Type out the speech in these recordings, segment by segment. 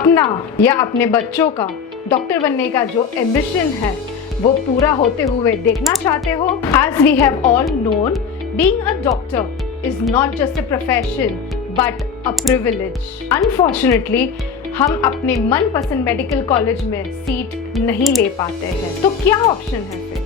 अपना या अपने बच्चों का डॉक्टर बनने का जो एम्बिशन है वो पूरा होते हुए देखना चाहते हो? As we have all known, being a doctor is not just a profession but a privilege. Unfortunately, हम अपने मनपसंद मेडिकल कॉलेज में सीट नहीं ले पाते हैं, तो क्या ऑप्शन है फिर?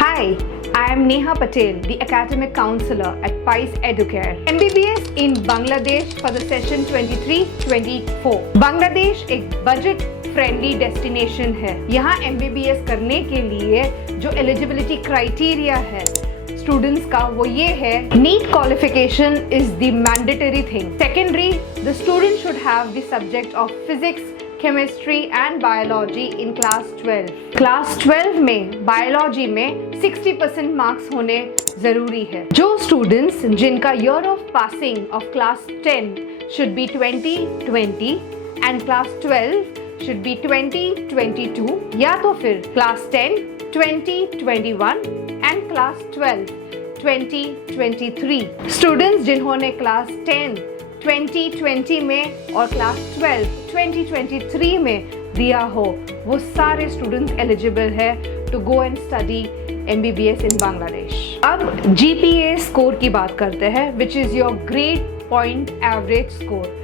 Hi, I am Neha Patel, the Academic Counselor at PICE Educare. MBBS in Bangladesh for the session 23-24. Bangladesh एक बजट फ्रेंडली डेस्टिनेशन है। यहाँ MBBS करने के लिए जो एलिजिबिलिटी क्राइटेरिया है स्टूडेंट्स का वो ये है, NEET qualification is the mandatory thing. Secondary, the student should have the subject of physics, chemistry and biology in class 12। Class 12 में बायोलॉजी में 60% मार्क्स होने जरूरी है। जो स्टूडेंट्स जिनका year of passing of class 10 should be 2020 and class 12 should be 2022, या तो फिर क्लास 10 2021 एंड क्लास 12 2023। स्टूडेंट्स जिन्होंने क्लास 10 2020 में और क्लास 12 2023 में दिया हो, वो सारे स्टूडेंट्स एलिजिबल है to go and study MBBS in Bangladesh. अब GPA स्कोर की बात करते हैं, which is your grade point average score.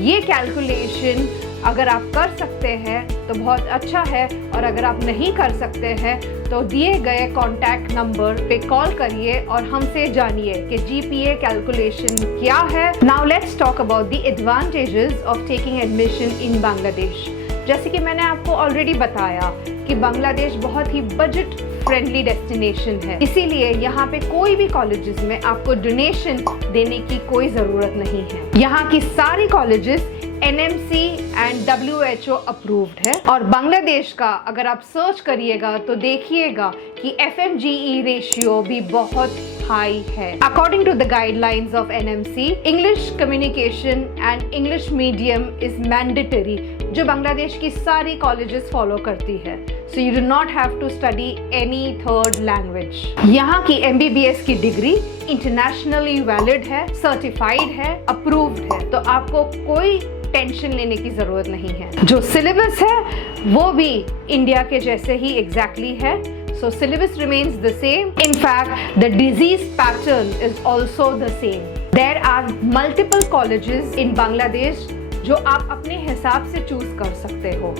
ये कैलकुलेशन अगर आप कर सकते हैं तो बहुत अच्छा है, और अगर आप नहीं कर सकते हैं तो दिए गए कॉन्टैक्ट नंबर पे कॉल करिए और हमसे जानिए कि GPA कैलकुलेशन क्या है। Now let's talk about the advantages of taking admission in Bangladesh. जैसे कि मैंने आपको ऑलरेडी बताया कि बांग्लादेश बहुत ही बजट फ्रेंडली डेस्टिनेशन है, इसीलिए यहाँ पे कोई भी कॉलेजेस में आपको डोनेशन देने की कोई ज़रूरत नहीं है। यहाँ की सारी colleges NMC and WHO approved है, और बांग्लादेश का अगर आप सर्च करिएगा तो देखिएगा कि FMGE रेशियो भी बहुत हाई है। According to the guidelines of NMC, English communication and English medium is mandatory, जो बांग्लादेश की सारी कॉलेजेस फॉलो करती है। So you do not have to study any third language. यहाँ की MBBS की डिग्री इंटरनेशनली वैलिड है, सर्टिफाइड है, अप्रूव्ड है, तो आपको कोई टेंशन लेने की जरूरत नहीं है। जो सिलेबस है वो भी इंडिया के जैसे ही एग्जैक्टली है, so syllabus remains the same. In fact, the disease pattern is also the same. There are multiple colleges in Bangladesh जो आप अपने हिसाब से चूज कर सकते हो।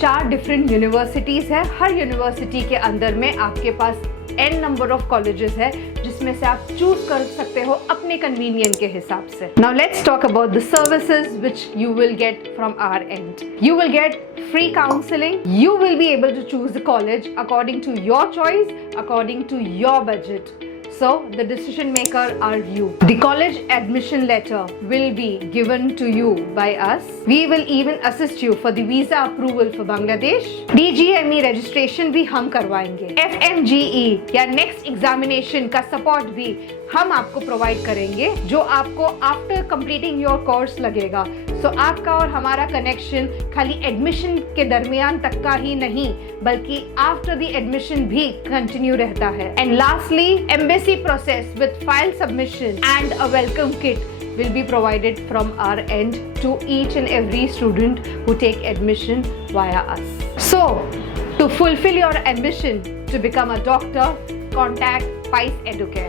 4 डिफरेंट यूनिवर्सिटीज है, हर यूनिवर्सिटी के अंदर में आपके पास n नंबर ऑफ कॉलेजेस है जिसमें से आप चूज कर सकते हो अपने कन्वीनियंट के हिसाब से। Now let's talk about the services which you will get from our and. You will get free counseling. You will be able to choose the college according to your choice, according to your budget. So the decision maker are you. The college admission letter will be given to you by us. We will even assist you for the visa approval for Bangladesh. DGME registration भी हम करवाएंगे। FMGE या next examination का support भी हम आपको provide करेंगे, जो आपको आफ्टर कंप्लीटिंग योर कोर्स लगेगा। सो आपका और हमारा कनेक्शन खाली एडमिशन के दरमियान तक का ही नहीं, बल्कि आफ्टर द एडमिशन भी कंटिन्यू रहता है। And lastly, embassy process with file submission and a welcome kit will be provided from our end to each and every student who take admission via us. So, to fulfill your ambition to become a doctor, contact PICE Educare.